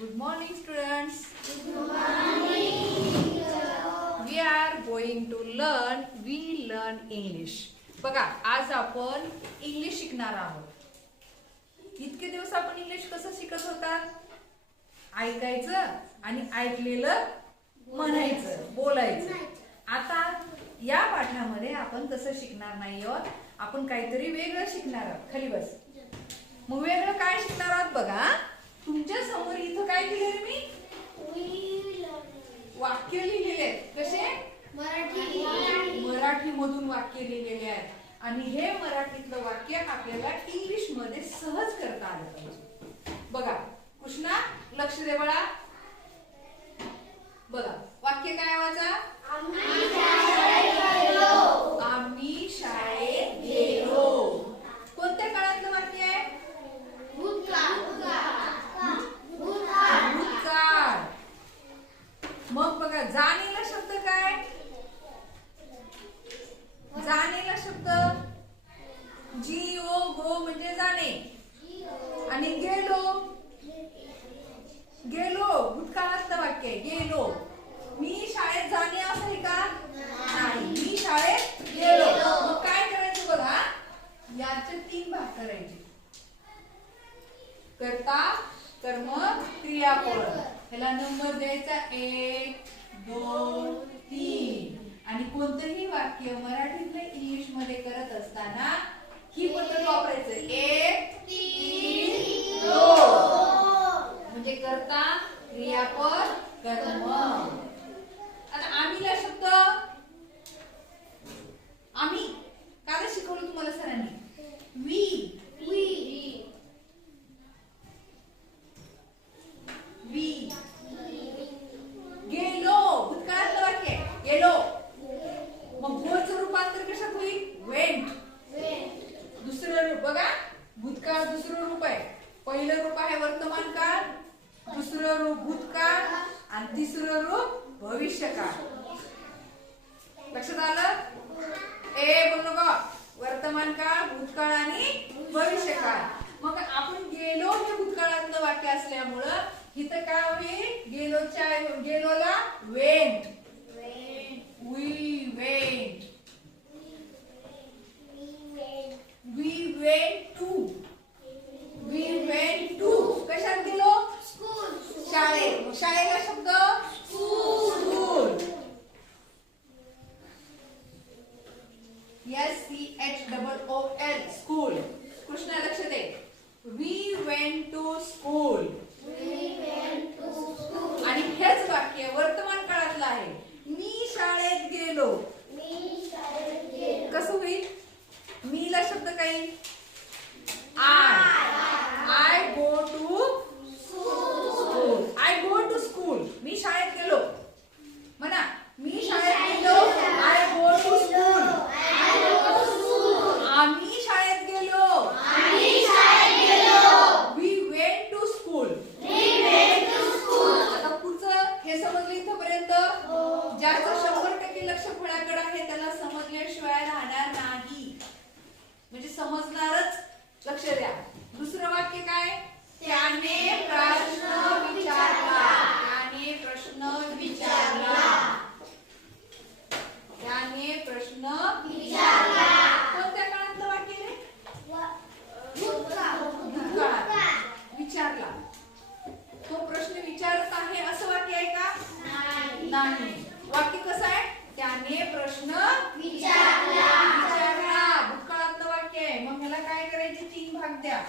Good morning, students. We are going to learn. We learn English. बघा आज आपण English शिकणार आहोत. इतके दिवस आपण इंग्लिश कसं शिकत होतात ऐकायचं आणि ऐकलेलं म्हणायचं बोलायचं. आता या पाठामध्ये आपण तसं शिकणार नाही आहोत? आपण काहीतरी वेगळं शिकणार आहोत. खाली बस. मग वेगळं काय शिकणार आहोत बघा? तुमच्यासमोर इथं काय दिलेलं मी? वाक्य लिहिलेले आहेत. कसे मराठी. मधून वाक्य लिहिलेले आहेत. आणि हे मराठीतलं वाक्य आपल्याला इंग्लिशमध्ये सहज करता आलं पाहिजे. बघा कृष्णा लक्ष दे बाळा बघा वाक्य काय वाचा आम्ही शाळेत गेलो कोणत्या काळातलं वाक्य आहे भूतकाळ मग बघा जाणीला शब्द काय? जाणीला शब्द? जी ओ गो म्हणजे जाणे. आणि गेलो? गेलो भूतकाळातलं वाक्य. गेलो. मी शाळेत जाणे असेल का? नाही. मी शाळेत गेलो. मग काय करायचं बघा? याचे तीन भाग करायचे. करता कर्म क्रियापद. ह्याला नंबर द्यायचा. एक दोन तीन आणि कोणतंही वाक्य मराठीतलं इंग्लिशमध्ये करत असताना ही पद्धत वापरायचं. एक तीन दोन. म्हणजे करता क्रियापद कर्म आता आम्हीला शब्द आम्ही काय शिकवलं तुम्हाला सरांनी वी वी गेलो भूतकाळातलं वाक्य आहे. गेलो मग गोचं रूपांतर कशात होईल वेंट दुसरं रूप बघा भूतकाळ दुसरं रूप आहे. पहिलं रूप आहे वर्तमान काळ दुसरं रूप भूतकाळ आणि तिसरं रूप भविष्यकाळ. लक्षात आलं? ए बोलू का वर्तमान काळ भूतकाळ आणि भविष्यकाळ. मग आपण गेलो हे भूतकाळातलं वाक्य असल्यामुळं इथं काय होईल गेलोच्या गेलोला when we went we went to we went to कशात गेलो शाळेत मग शाळेला शब्द school S C H double O L school Krishna लक्ष दे वी वेंट टू स्कूल आणि हेच वाक्य वर्तमान काळातलं आहे मी शाळेत गेलो कसं होईल मीला शब्द काही I I go to school I go to school मी शाळेत गेलो म्हणा मी शाळेत गेलो आय गो टू स्कूल आम्ही शाळेत गेलो वी वेंट टू स्कूल आता पुढचं हे समजलं इथपर्यंत ज्याचं शंभर टक्के लक्ष फळाकडे आहे त्याला समजल्याशिवाय राहणार नाही म्हणजे समजणारच लक्ष द्या दुसरं वाक्य काय त्याने प्रश्न विचारला त्याने प्रश्न विचारला त्याने प्रश्न विचारला कोणत्या काळातलं वाक्य रे भूतकाळात विचारला तो प्रश्न विचारत आहे असं वाक्य आहे का नाही. वाक्य कसं आहे? त्याने प्रश्न विचारला. भूतकाळातलं वाक्य आहे. मग ह्याला काय करायचे? तीन भाग द्या.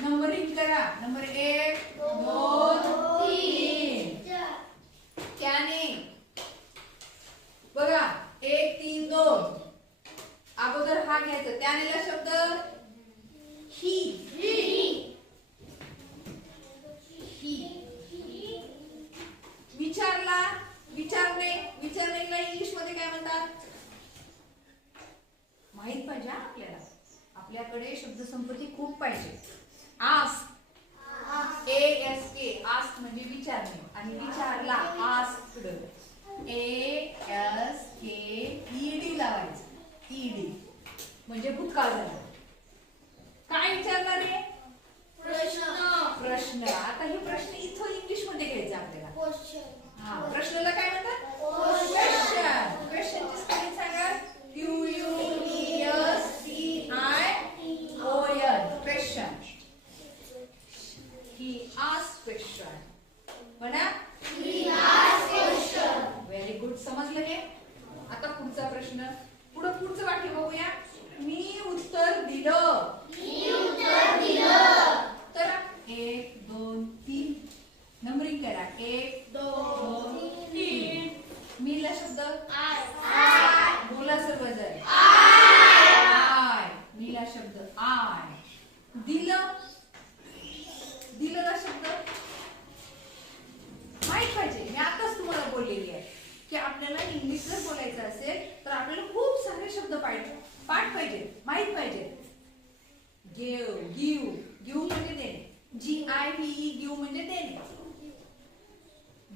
नंबरिंग करा. नंबर एक दोन तीन. त्याने बघा एक तीन दोन. अगोदर हा घ्यायचा. त्यानेला शब्द? ही. ही. काय म्हणतात? माहीत पाहिजे आपल्याला. आपल्याकडे शब्दसंपत्ती खूप पाहिजे. Ask A S K. Ask म्हणजे विचारणे आणि विचारला asked. A S K ED लावायचं. ईडी म्हणजे भूतकाळ झालं. काय विचारणार आहे प्रश्न. प्रश्न. आता हे प्रश्न इथं इंग्लिशमध्ये घ्यायचे आपल्याला. हा प्रश्नाला काय म्हणतात क्वेश्चन क्वेश्चनची स्पेलिंग सांगा Q U E S T I O N question he ask question म्हणा व्हेरी गुड समजलं हे आता पुढचा प्रश्न पुढं पुढचं वाक्य बघूया मी उत्तर दिलं तर एक दोन तीन नंबरिंग करा एक दोन तीन मीला शब्द? बोला सर्वजण आय मीला शब्द आय दिलं दिलं ना शब्द माहीत पाहिजे मी आताच तुम्हाला बोललेली आहे की आपल्याला इंग्लिश जर बोलायचं असेल तर आपल्याला खूप सारे शब्द पाहिजे. पाठ पाहिजे. माहीत पाहिजे गिव गिव गिव म्हणजे देणे. जी आय व्ही गिव म्हणजे देणे.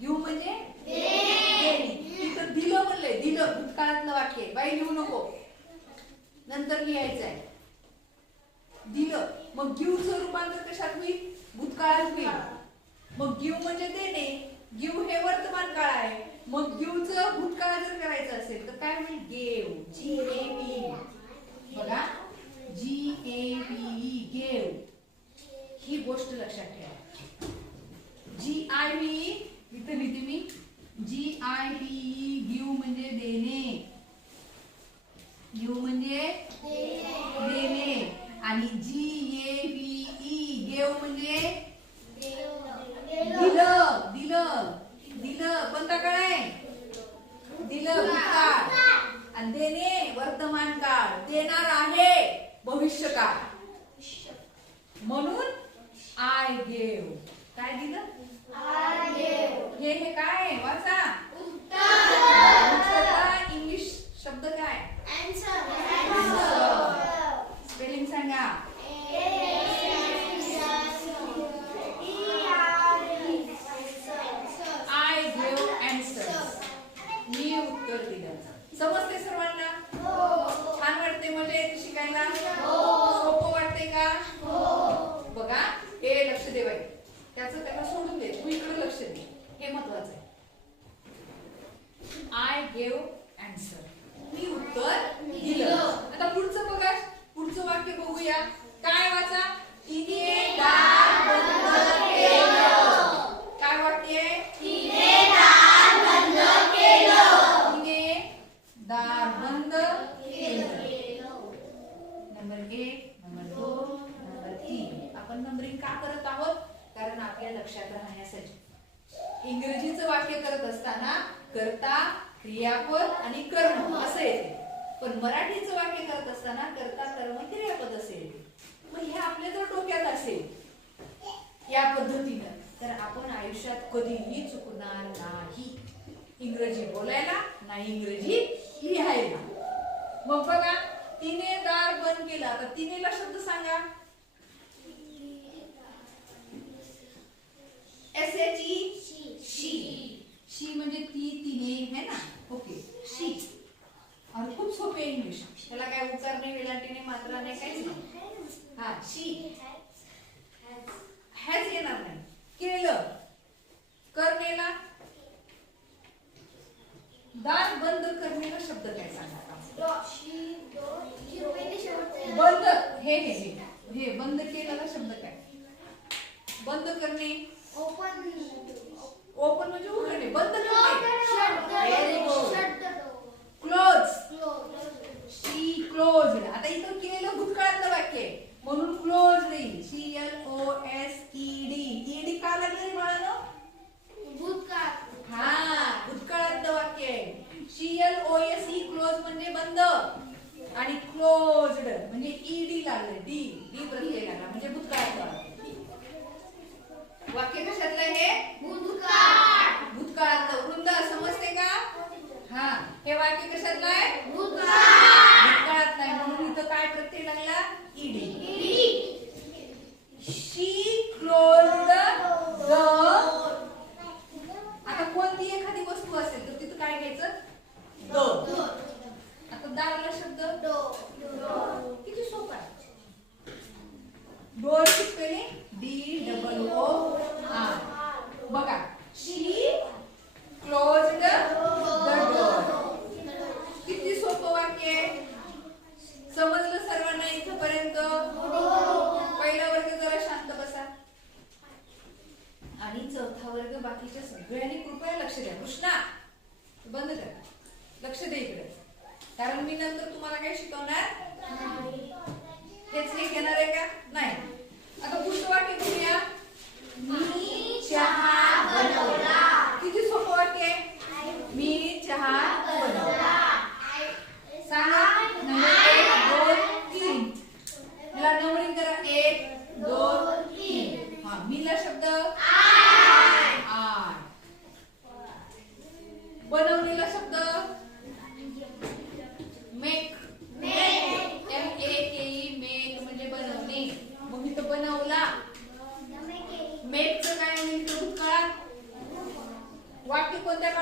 गिव म्हणजे तिथं दिलं म्हणलंय दिलं. भूतकाळातलं वाक्य. बाई लिहू नको. नंतर लिहायचं आहे. दिलं. मग गिवचं रूपांतर कशात होईल? भूतकाळात होईल. मग गिव म्हणजे देणे. गिव हे वर्तमान काळ आहे. मग गिवचं भूतकाळ जर करायचं असेल तर काय होईल? गेव जी ए व्ही बघा. जी ए व्ही गेव ही गोष्ट लक्षात ठेवा. जी आय व्ही इथं लिहिते मी जी आय व्ही गिव म्हणजे देणे. गिव म्हणजे देणे. आणि G A V E gave म्हणजे दिलं दिलं दिलं. कोणता काळ आहे? दिलं भूतकाळ आणि देणे वर्तमान काळ. देणार आहे भविष्य काळ म्हणून आय गेव काय दिलं? हे हे काय? वाचा उत्तराला इंग्लिश शब्द काय? स्पेलिंग सांगा. आय गेव अँसर मी उत्तर दिलं. समजते सर्वांना छान वाटते मजा येते शिकायला सोपं वाटते का बघा हे लक्ष दे बाई त्याचं त्याला सोडून दे तू इकडे लक्ष दे हे महत्वाचं आहे. आय गेव अँसर मी उत्तर दिलं आता पुढचं बघा पुढचं वाक्य बघूया काय वाचा तिने दार बंद केलं काय वाक्य आहे तिने दार बंद केलं नंबर एक नंबर दोन नंबर तीन आपण नंबरिंग का करत आहोत कारण आपल्या लक्षात राहण्यासाठी इंग्रजीचं वाक्य करत असताना करता क्रियापद आणि कर्म असं येते. पण मराठीचं वाक्य करत असताना करता कर्म क्रियापद असेल. मग हे आपल्या जर डोक्यात असेल. या पद्धतीनं. तर आपण आयुष्यात कधीही चुकणार नाही. इंग्रजी बोलायला नाही इंग्रजी लिहायला. मग बघा तिने दार बंद केला तर तिनेला शब्द सांगा S H E she she म्हणजे ती तिने है ना ओके शी और खूप सोपे इंग्लिश त्याला काय उकार नाही वेलांटी नाही मात्रा नाही काहीच नाही हा शी हॅज येणार नाही केलं करणेला बंद करणेला शब्द काय सांगा बंद हे हे हे. हे बंद केलेला शब्द काय? बंद करणे. ओपन म्हणजे? उघडणे. बंद करणे. क्लोज शी क्लोज आता इथं केलेलं भूतकाळातलं वाक्य आहे. म्हणून क्लोज नाही. काय की कशातला आहे? म्हणून इथं काय प्रत्यय लागला? इडी शी क्लोज आता कोणती एखादी वस्तू असेल तर तिथं काय घ्यायचं? द. आता दारला शब्द? ड किती सोपा डोर शिकते डी डबल ओ आर. बघा. कारण मी नंतर तुम्हाला काय शिकवणार? हेच हे घेणार आहे का? नाही. आता पुढचं वाक्य बोलूया मी चहा बनवला. किती सोपं वाक्य आहे? मी चहा बनवला. एक दोन तीन. मला नंबरिंग करा. एक दोन तीन. हा मीला शब्द.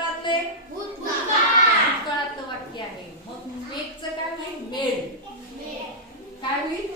कोणत्या काळातले भूतकाळातलं वाक्य आहे. मग मेकचं काय होईल? मेड काय होईल?